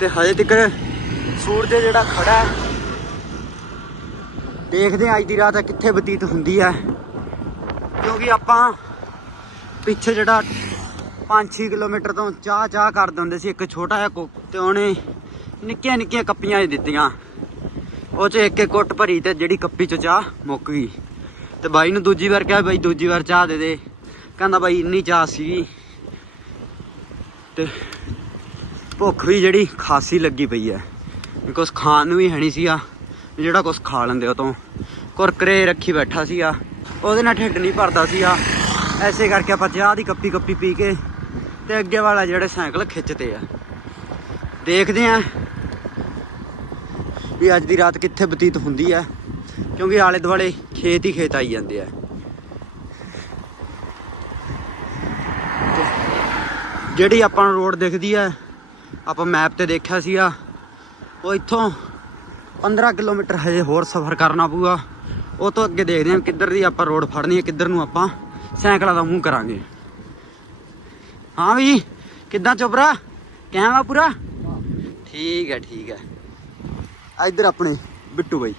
Speaker 1: ਤੇ ਹਜੇ ਤੱਕ ਸੂਰਜ ਜਿਹੜਾ ਖੜਾ ਹੈ ਦੇਖਦੇ ਅੱਜ ਦੀ ਰਾਤ ਕਿੱਥੇ ਬਤੀਤ ਹੁੰਦੀ ਹੈ। ਕਿਉਂਕਿ ਆਪਾਂ ਪਿੱਛੇ ਜਿਹੜਾ 5-6 ਕਿਲੋਮੀਟਰ ਤੋਂ ਚਾਹ ਚਾਹ ਕਰ ਦਿੰਦੇ ਸੀ, ਇੱਕ ਛੋਟਾ ਜਿਹਾ ਕੁੱਕ ਤੇ ਉਹਨੇ ਨਿੱਕੀਆਂ ਨਿੱਕੀਆਂ ਕੱਪੀਆਂ ਦਿੱਤੀਆਂ। ਉਹ ਚ ਇੱਕ ਇੱਕ ਕੁੱਟ ਭਰੀ ਤੇ ਜਿਹੜੀ ਕੱਪੀ ਚ ਚਾਹ ਮੁੱਕ ਗਈ। ਤੇ ਬਾਈ ਨੂੰ ਦੂਜੀ ਵਾਰ ਕਿਹਾ, ਬਾਈ ਦੂਜੀ ਵਾਰ ਚਾਹ ਦੇ ਦੇ। ਕਹਿੰਦਾ, ਬਾਈ ਇੰਨੀ ਚਾਹ ਸੀਗੀ। ਤੇ ਭੁੱਖ ਵੀ ਜਿਹੜੀ ਖਾਸੀ ਲੱਗੀ ਪਈ ਹੈ। ਕੁਛ ਖਾਣ ਨੂੰ ਵੀ ਹੈ ਨਹੀਂ ਸੀਗਾ ਜਿਹੜਾ ਕੁਛ ਖਾ ਲੈਂਦੇ ਉਹ ਤੋਂ ਕੁਰਕਰੇ ਰੱਖੀ ਬੈਠਾ ਸੀਗਾ। ਉਹਦੇ ਨਾਲ ਢਿੱਡ ਨਹੀਂ ਭਰਦਾ ਸੀਗਾ। ਐਸੇ ਕਰਕੇ ਆਪਾਂ ਚਾਹ ਦੀ ਕੱਪੀ ਕੱਪੀ ਪੀ ਕੇ ਤੇ ਅੱਗੇ ਵਾਲਾ ਜਿਹੜੇ ਸਾਈਕਲ ਖਿੱਚਦੇ ਆ। ਦੇਖਦੇ ਆ ਵੀ ਅੱਜ ਦੀ ਰਾਤ ਕਿੱਥੇ ਬਤੀਤ ਹੁੰਦੀ ਹੈ ਕਿਉਂਕਿ ਆਲੇ ਦੁਆਲੇ ਖੇਤ ਹੀ ਖੇਤ ਆਈ ਜਾਂਦੇ ਆ। ਜਿਹੜੀ ਆਪਾਂ ਨੂੰ ਰੋਡ ਦਿਖਦੀ ਹੈ ਆਪਾਂ ਮੈਪ ਤੇ ਦੇਖਿਆ ਸੀਗਾ, ਉਹ ਇੱਥੋਂ 15 ਕਿਲੋਮੀਟਰ ਹਜੇ ਹੋਰ ਸਫ਼ਰ ਕਰਨਾ ਪਊਗਾ। ਉਹ ਤੋਂ ਅੱਗੇ ਦੇਖਦੇ ਹਾਂ ਕਿੱਧਰ ਦੀ ਆਪਾਂ ਰੋਡ ਫੜਨੀ ਹੈ ਕਿੱਧਰ ਨੂੰ ਆਪਾਂ ਸਾਈਕਲਾਂ ਦਾ ਮੂੰਹ ਕਰਾਂਗੇ। ਹਾਂ ਵੀ ਕਿੱਦਾਂ ਚੋਬਰਾ ਕਿਵੇਂ ਆ ਪੂਰਾ? ਠੀਕ ਹੈ ਠੀਕ ਹੈ। ਇੱਧਰ ਆਪਣੇ ਬਿੱਟੂ ਬਾਈ।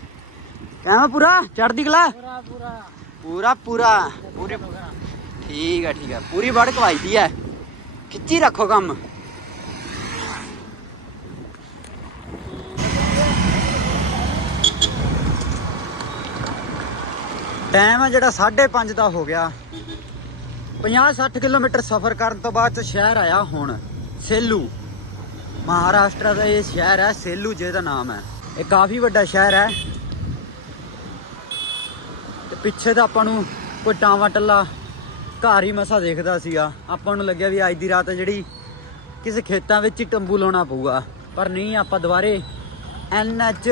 Speaker 1: ਆ ਪੂਰਾ? ਚੜਦੀ ਕਲਾ?
Speaker 2: ਪੂਰਾ ਪੂਰਾ।
Speaker 1: ਪੂਰਾ ਪੂਰਾ। ਪੂਰੇ ਠੀਕ ਹੈ ਠੀਕ ਹੈ। ਪੂਰੀ ਵੜ ਕਵਾਈਦੀ ਹੈ। ਖਿੱਚੀ ਰੱਖੋ ਕੰਮ। ਟਾਈਮ ਆ ਜਿਹੜਾ 5:30 ਦਾ ਹੋ ਗਿਆ। 50-60 ਕਿਲੋਮੀਟਰ ਸਫ਼ਰ ਕਰਨ ਤੋਂ ਬਾਅਦ ਚ ਸ਼ਹਿਰ ਆਇਆ ਹੁਣ, ਸੇਲੂ। ਮਹਾਰਾਸ਼ਟਰ ਦਾ ਇਹ ਸ਼ਹਿਰ ਹੈ, ਸੇਲੂ ਜਿਹਦਾ ਨਾਮ ਹੈ। ਇਹ ਕਾਫੀ ਵੱਡਾ ਸ਼ਹਿਰ ਹੈ। ਤੇ ਪਿੱਛੇ ਤਾਂ ਆਪਾਂ ਨੂੰ ਕੋਈ ਟਾਵਾ ਟੱਲਾ, ਘਰ ਹੀ ਮਸਾ ਦੇਖਦਾ ਸੀਗਾ। ਆਪਾਂ ਨੂੰ ਲੱਗਿਆ ਵੀ ਅੱਜ ਦੀ ਰਾਤ ਜਿਹੜੀ ਕਿਸੇ ਖੇਤਾਂ ਵਿੱਚ ਹੀ ਤੰਬੂ ਲਾਉਣਾ ਪਊਗਾ। ਪਰ ਨਹੀਂ, ਆਪਾਂ ਦੁਬਾਰੇ NH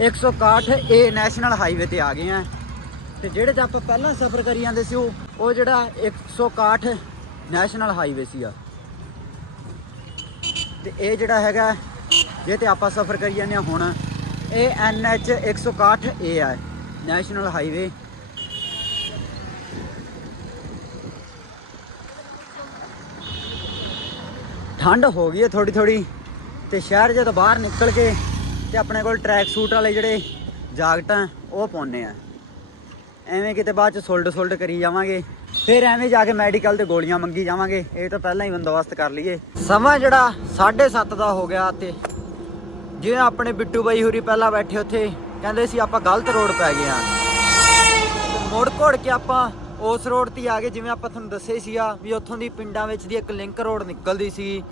Speaker 1: 161 ਏ ਨੈਸ਼ਨਲ ਹਾਈਵੇ ਤੇ ਆ ਗਏ ਆ ਤੇ ਜਿਹੜੇ ਤੇ ਆਪਾਂ ਪਹਿਲਾਂ ਸਫ਼ਰ ਕਰੀ ਜਾਂਦੇ ਸੀ ਉਹ ਉਹ ਜਿਹੜਾ 161 ਨੈਸ਼ਨਲ ਹਾਈਵੇ ਸੀਗਾ ਤੇ ਇਹ ਜਿਹੜਾ ਹੈਗਾ ਜੇ ਤੇ ਆਪਾਂ ਸਫ਼ਰ ਕਰੀ ਜਾਂਦੇ ਹਾਂ ਹੁਣ, ਇਹ NH 161 ਏ ਹੈ ਨੈਸ਼ਨਲ ਹਾਈਵੇ। ਠੰਡ ਹੋ ਗਈ ਹੈ ਥੋੜੀ ਥੋੜੀ ਤੇ ਸ਼ਹਿਰ ਜਦੋਂ ਬਾਹਰ ਨਿਕਲ ਕੇ ਤੇ ਆਪਣੇ ਕੋਲ ਟਰੈਕ ਸੂਟ ਵਾਲੇ ਜਿਹੜੇ ਜਾਕਟਾਂ, ਉਹ ਪਾਉਨੇ ਆ। ਐਵੇਂ ਕਿਤੇ ਬਾਅਦ ਚ ਸੁਲਡ ਸੋਲਡ ਕਰੀ ਜਾਵਾਂਗੇ, ਫਿਰ ਐਵੇਂ ਜਾ ਕੇ ਮੈਡੀਕਲ ਤੇ ਗੋਲੀਆਂ ਮੰਗੀ ਜਾਵਾਂਗੇ, ਇਹ ਤਾਂ ਪਹਿਲਾਂ ਹੀ ਬੰਦੋਬਸਤ ਕਰ ਲਈਏ। ਸਮਾਂ ਜਿਹੜਾ 7:30 ਦਾ ਹੋ ਗਿਆ ਤੇ ਜਿਵੇਂ ਆਪਣੇ ਬਿੱਟੂ ਬਾਈ ਹੁਰੀ ਪਹਿਲਾਂ ਬੈਠੇ ਉੱਥੇ, ਕਹਿੰਦੇ ਸੀ ਆਪਾਂ ਗਲਤ ਰੋਡ ਪੈ ਗਏ ਆ ਮੁੜ ਘੋੜ ਕੇ ਆਪਾਂ ਉਸ ਰੋਡ ਤੇ ਆ ਗਏ, ਜਿਵੇਂ ਆਪਾਂ ਤੁਹਾਨੂੰ ਦੱਸਿਆ ਸੀਗਾ ਵੀ ਉੱਥੋਂ ਦੀ ਪਿੰਡਾਂ ਵਿੱਚ ਦੀ ਇੱਕ ਲਿੰਕ ਰੋਡ ਨਿਕਲਦੀ ਸੀ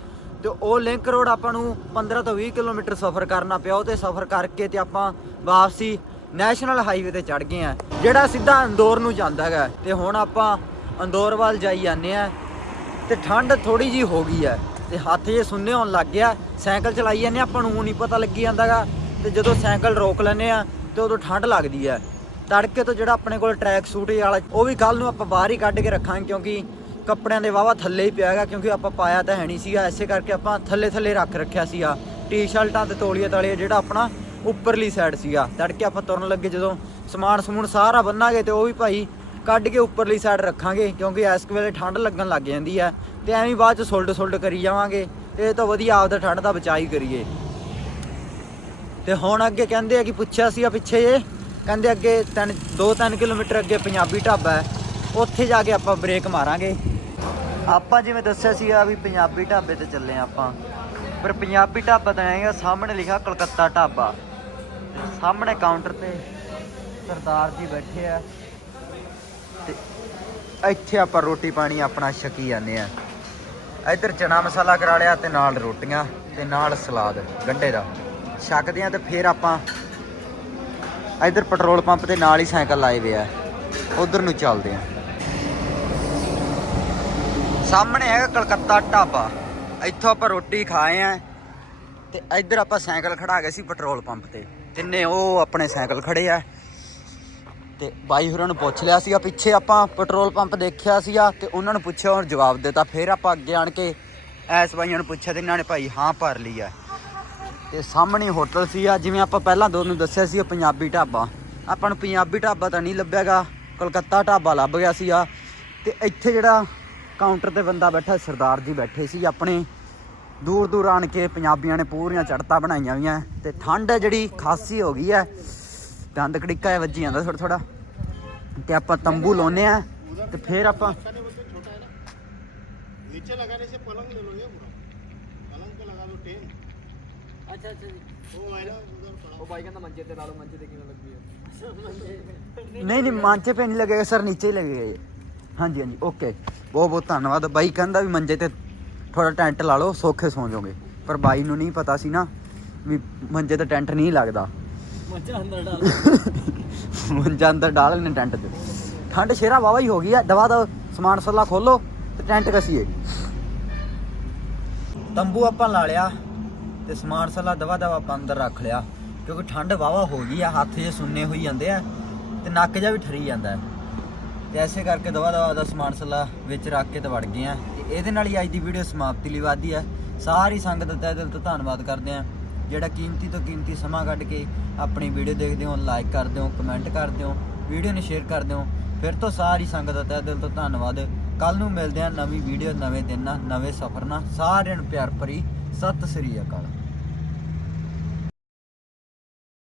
Speaker 1: ਤੇ ਉਹ ਲਿੰਕ ਰੋਡ ਆਪਾਂ ਨੂੰ 15 ਤੋਂ 20 ਕਿਲੋਮੀਟਰ ਸਫ਼ਰ ਕਰਨਾ ਪਿਆ, ਉਹ ਤੇ ਸਫ਼ਰ ਕਰਕੇ ਤੇ ਆਪਾਂ ਵਾਪਸੀ ਨੈਸ਼ਨਲ ਹਾਈਵੇ ਤੇ ਚੜ ਗਏ ਆ। ਜਿਹੜਾ ਸਿੱਧਾ ਅੰਦੌਰ ਨੂੰ ਜਾਂਦਾ ਹੈਗਾ। ਤੇ ਹੁਣ ਆਪਾਂ ਅੰਦੌਰ ਵੱਲ ਜਾਈ ਜਾਂਦੇ ਆ। ਤੇ ਠੰਡ ਥੋੜੀ ਜੀ ਹੋ ਗਈ ਹੈ ਤੇ ਹੱਥ ਜੇ ਸੁੰਨੇ ਹੋਣ ਲੱਗ ਗਿਆ। ਸਾਈਕਲ ਚਲਾਈ ਜਾਂਦੇ ਹਾਂ, ਆਪਾਂ ਨੂੰ ਨਹੀਂ ਪਤਾ ਲੱਗੀ ਜਾਂਦਾਗਾ ਤੇ ਜਦੋਂ ਸਾਈਕਲ ਰੋਕ ਲੈਂਦੇ ਆ ਤੇ ਉਦੋਂ ਠੰਡ ਲੱਗਦੀ ਹੈ ਤੜਕੇ ਤੋਂ ਜਿਹੜਾ ਆਪਣੇ ਕੋਲ ਟਰੈਕ ਸੂਟ ਵਾਲਾ ਉਹ ਵੀ ਕੱਲ ਨੂੰ ਆਪਾਂ ਬਾਹਰ ਹੀ ਕੱਢ ਕੇ ਰੱਖਾਂਗੇ ਕਿਉਂਕਿ ਕੱਪੜਿਆਂ ਦੇ ਵਾਵਾ ਥੱਲੇ ਹੀ ਪਿਆ ਹੈਗਾ। ਕਿਉਂਕਿ ਆਪਾਂ ਪਾਇਆ ਤਾਂ ਹੈ ਨਹੀਂ ਸੀਗਾ। ਐਸੇ ਕਰਕੇ ਆਪਾਂ ਥੱਲੇ ਥੱਲੇ ਰੱਖ ਰੱਖਿਆ ਸੀਗਾ। ਟੀ-ਸ਼ਰਟਾਂ ਤੇ ਤੋਲੀਏ ਤਾਲੀਏ ਜਿਹੜਾ ਆਪਣਾ ਉੱਪਰਲੀ ਸਾਈਡ ਸੀਗਾ। ਤੜਕੇ ਆਪਾਂ ਤੁਰਨ ਲੱਗੇ ਜਦੋਂ ਸਮਾਨ ਸਮੂਨ ਸਾਰਾ ਬੰਨਾਂਗੇ ਤੇ ਉਹ ਵੀ ਭਾਈ ਕੱਢ ਕੇ ਉੱਪਰਲੀ ਸਾਈਡ ਰੱਖਾਂਗੇ, ਕਿਉਂਕਿ ਇਸ ਵੇਲੇ ਠੰਡ ਲੱਗਣ ਲੱਗ ਜਾਂਦੀ ਹੈ ਤੇ ਐਵੇਂ ਬਾਅਦ ਚ ਸੁਲਡ ਸੁਲਟ ਕਰੀ ਜਾਵਾਂਗੇ ਇਹ ਤਾਂ ਵਧੀਆ ਆਪਦਾ ਠੰਡ ਦਾ ਬਚਾਅ ਹੀ ਕਰੀਏ। ਤੇ ਹੁਣ ਅੱਗੇ ਕਹਿੰਦੇ ਆ ਕਿ ਪੁੱਛਿਆ ਸੀਗਾ ਪਿੱਛੇ ਜੇ, ਕਹਿੰਦੇ ਅੱਗੇ 3 2-3 ਕਿਲੋਮੀਟਰ ਅੱਗੇ ਪੰਜਾਬੀ ਢਾਬਾ ਹੈ, ਉੱਥੇ ਜਾ ਕੇ ਆਪਾਂ ਬ੍ਰੇਕ ਮਾਰਾਂਗੇ। ਆਪਾਂ ਜਿਵੇਂ ਦੱਸਿਆ ਸੀਗਾ ਵੀ ਪੰਜਾਬੀ ਢਾਬੇ ਤੇ ਚੱਲੇ ਆ ਆਪਾਂ, ਪਰ ਪੰਜਾਬੀ ਢਾਬਾ ਤਾਂ ਹੈਗਾ ਸਾਹਮਣੇ ਲਿਖਿਆ ਕਲਕੱਤਾ ਢਾਬਾ। ਸਾਹਮਣੇ ਕਾਊਂਟਰ ਤੇ ਸਰਦਾਰ ਜੀ ਬੈਠੇ ਆ। ਤੇ ਇੱਥੇ ਆਪਾਂ ਰੋਟੀ ਪਾਣੀ ਆਪਣਾ ਛਕੀ ਜਾਂਦੇ ਆ। ਇੱਧਰ ਚਨਾ ਮਸਾਲਾ ਕਰਾ ਲਿਆ ਤੇ ਨਾਲ ਰੋਟੀਆਂ ਤੇ ਨਾਲ ਸਲਾਦ, ਗੰਢੇ ਦਾ। ਛਕਦੇ ਆ ਤੇ ਫਿਰ ਆਪਾਂ ਇੱਧਰ ਪੈਟਰੋਲ ਪੰਪ ਦੇ ਨਾਲ ਹੀ ਸਾਈਕਲ ਲਾਏ ਵੇ ਆ। ਉਧਰ ਨੂੰ ਚੱਲਦੇ ਆ। ਸਾਹਮਣੇ ਹੈਗਾ ਕਲਕੱਤਾ ਢਾਬਾ। ਇੱਥੋਂ ਆਪਾਂ ਰੋਟੀ ਖਾਏ ਆ ਤੇ ਇੱਧਰ ਆਪਾਂ ਸਾਈਕਲ ਖੜਾ ਗਏ ਸੀ ਪੈਟਰੋਲ ਪੰਪ ਤੇ। ਤਿੰਨੇ ਉਹ ਆਪਣੇ ਸਾਈਕਲ ਖੜੇ ਆ। ਤੇ ਬਾਈ ਹੋਰਾਂ ਨੂੰ ਪੁੱਛ ਲਿਆ ਸੀਗਾ, ਪਿੱਛੇ ਆਪਾਂ ਪੈਟਰੋਲ ਪੰਪ ਦੇਖਿਆ ਸੀਗਾ ਤੇ ਉਹਨਾਂ ਨੂੰ ਪੁੱਛਿਆ ਔਰ ਜਵਾਬ ਦਿੱਤਾ। ਫਿਰ ਆਪਾਂ ਅੱਗੇ ਆਣ ਕੇ ਐਸ ਬਾਈਆਂ ਨੂੰ ਪੁੱਛਿਆ ਤੇ ਇਹਨਾਂ ਨੇ ਭਾਈ ਹਾਂ ਭਰ ਲਈ ਆ। ਤੇ ਸਾਹਮਣੇ ਹੋਟਲ ਸੀਗਾ, ਜਿਵੇਂ ਆਪਾਂ ਪਹਿਲਾਂ ਦੋਨੋਂ ਦੱਸਿਆ ਸੀ ਪੰਜਾਬੀ ਢਾਬਾ। ਆਪਾਂ ਨੂੰ ਪੰਜਾਬੀ ਢਾਬਾ ਤਾਂ ਨਹੀਂ ਲੱਭਿਆਗਾ, ਕਲਕੱਤਾ ਢਾਬਾ ਲੱਭ ਗਿਆ ਸੀਗਾ। ਆ ਤੇ ਇੱਥੇ ਜਿਹੜਾ ਕਾਊਂਟਰ ਤੇ ਬੰਦਾ ਬੈਠਾ, ਸਰਦਾਰ ਜੀ ਬੈਠੇ ਸੀ ਆਪਣੇ। ਦੂਰ ਦੂਰ ਆਣ ਕੇ ਪੰਜਾਬੀਆਂ ਨੇ ਪੂਰੀਆਂ ਚੜਤਾ ਬਣਾਈਆਂ ਵੀਆਂ ਤੇ ਠੰਡ ਹੈ ਜਿਹੜੀ ਖਾਸੀ ਹੋ ਗਈ ਹੈ ਦੰਦ ਕੜਿੱਕਾ ਜਿਹਾ ਵੱਜੀ ਜਾਂਦਾ ਥੋੜਾ ਥੋੜਾ ਤੇ ਆਪਾਂ ਤੰਬੂ ਲਾਉਨੇ ਆ ਤੇ ਫਿਰ ਆਪਾਂ
Speaker 3: नीचे लगाने से पलंग ले लो ये पूरा पलंग पे लगा लो टेन
Speaker 2: ਅੱਛਾ ਅੱਛਾ ਜੀ
Speaker 3: वो है ना उधर पड़ा
Speaker 2: ਉਹ ਬਾਈ ਕਹਿੰਦਾ ਮੰਜੇ ਤੇ ਲਾ ਲਓ ਮੰਜੇ ਤੇ ਕਿਵੇਂ ਲੱਗੀ ਹੈ
Speaker 1: ਨਹੀਂ ਨਹੀਂ ਮੰਚੇ ਪੇ ਨਹੀਂ ਲੱਗੇਗਾ ਸਰ ਨੀਚੇ ਹੀ ਲੱਗੇਗਾ ਇਹ ਹਾਂਜੀ ਹਾਂਜੀ ਓਕੇ ਬਹੁਤ ਬਹੁਤ ਧੰਨਵਾਦ ਬਾਈ ਕਹਿੰਦਾ ਵੀ ਮੰਜੇ ਤੇ ਥੋੜਾ ਟੈਂਟ ਲਾ ਲਓ ਸੌਖੇ ਸੌਂ ਜਾਓਗੇ। ਪਰ ਬਾਈ ਨੂੰ ਨਹੀਂ ਪਤਾ ਸੀ ਨਾ ਵੀ ਮੰਜੇ ਤੇ ਟੈਂਟ ਨਹੀਂ ਲੱਗਦਾ।
Speaker 2: ਮੰਜਾ ਅੰਦਰ ਡਾਲ।
Speaker 1: ਮੰਜਾ ਅੰਦਰ ਡਾਲ ਨੇ ਟੈਂਟ ਤੇ। ਠੰਡ ਸ਼ੇਰਾ ਵਾਵਾ ਹੀ ਹੋ ਗਈ ਆ। ਦਵਾ ਦਾ ਸਮਾਨ ਸੱਲਾ ਖੋਲੋ ਤੇ ਟੈਂਟ ਕਸੀਏ। ਤੰਬੂ ਆਪਾਂ ਲਾ ਲਿਆ ਤੇ ਸਮਾਨ ਸੱਲਾ ਦਵਾ ਦਵਾ ਆਪਾਂ ਅੰਦਰ ਰੱਖ ਲਿਆ। ਕਿਉਂਕਿ ਠੰਡ ਵਾਵਾ ਹੋ ਗਈ ਆ ਹੱਥ ਜੇ ਸੁੰਨੇ ਹੋਈ ਜਾਂਦੇ ਆ ਤੇ ਨੱਕ ਜਾ ਵੀ ਠਰੀ ਜਾਂਦਾ ਤੇ ਐਸੇ ਕਰਕੇ ਦਵਾ ਦਵਾ ਦਾ ਸਮਾਨ ਸੱਲਾ ਵਿੱਚ ਰੱਖ ਕੇ ਤੇ ਵੜ ਗਏ ਆ। ਇਹਦੇ ਨਾਲ ਹੀ ਅੱਜ ਦੀ ਵੀਡੀਓ ਸਮਾਪਤੀ ਲਈ ਵਾਦੀ ਹੈ ਸਾਰੀ ਸੰਗਤ ਦਾ ਤਹਿ ਦਿਲ ਤੋਂ ਧੰਨਵਾਦ ਕਰਦੇ ਆ। ਜਿਹੜਾ ਕੀਮਤੀ ਤੋਂ ਕੀਮਤੀ ਸਮਾਂ ਕੱਢ ਕੇ ਆਪਣੀ ਵੀਡੀਓ ਦੇਖਦੇ ਹੋ ਲਾਈਕ ਕਰਦੇ ਹੋ ਕਮੈਂਟ ਕਰਦੇ ਹੋ ਵੀਡੀਓ ਨੂੰ ਸ਼ੇਅਰ ਕਰਦੇ ਹੋ, ਫਿਰ ਤੋਂ ਸਾਰੀ ਸੰਗਤ ਦਾ ਤਹਿ ਦਿਲ ਤੋਂ ਧੰਨਵਾਦ। ਕੱਲ ਨੂੰ ਮਿਲਦੇ ਆ ਨਵੀਂ ਵੀਡੀਓ ਨਵੇਂ ਦਿਨ ਨਾਲ, ਨਵੇਂ ਸਫ਼ਰ ਨਾਲ। ਸਾਰਿਆਂ ਨੂੰ ਪਿਆਰ ਭਰੀ ਸਤਿ ਸ੍ਰੀ ਅਕਾਲ।